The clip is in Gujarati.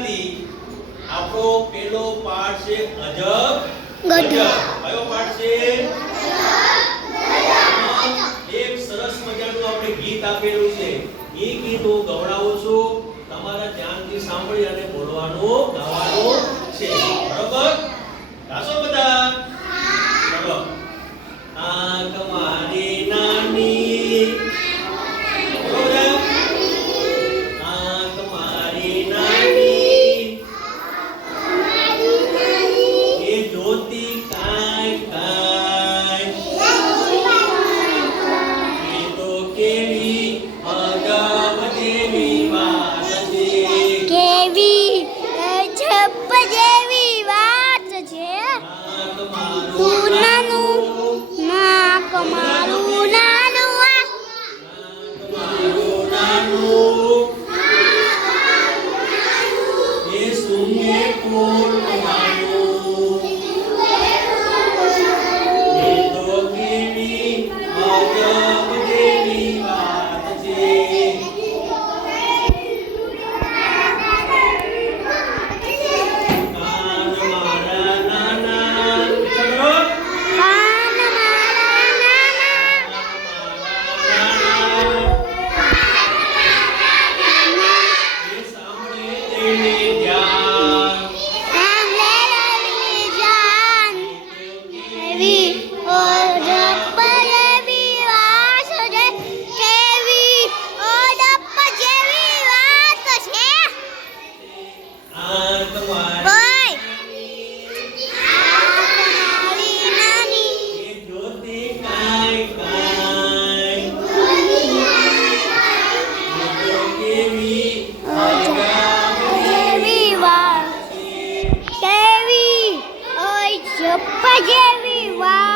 ગુજરાતી આપણો પહેલો પાઠ છે અજબ ગજબ. કયો પાઠ છે? એક સરસ મજાનું આપણે ગીત આપેલું છે. એ ગીત હું ગવડાવું છું. તમારા ધ્યાનથી સાંભળી અને બોલવાનું ગાવાનું છે. બરોબર? ગાશો બધા? ચલો. આંખ મારી નાની, બરોબર? આંખ મારી નાની, એ જોતી કાંઈ કાંઈ, એ તો કેવી અજબ જેવી વાત છે. કેવી અજબ જેવી વાત છે. આંખ મારું તું નાનું, નાક મારું નાનું, આંખ મારું નાનું, એ સૂંઘે ફૂલ મારું, એ તો કેવી અજબ જેવી વાત છે. કાન મારા નાના, ચલો. કાન મારા નાના, એ સાંભળે તેને ધ્યાન, સાંભળે રવિ જાન. કેવી અજબ જેવી વાત છે. કેવી અજબ જેવી વાત છે. આંખ મારી ઓય મારી નાની, એ જોતી કાંઈ કાંઈ, એ તો કેવી અજબ જેવી વાત, છે. કેવી અજબ જેવી વાત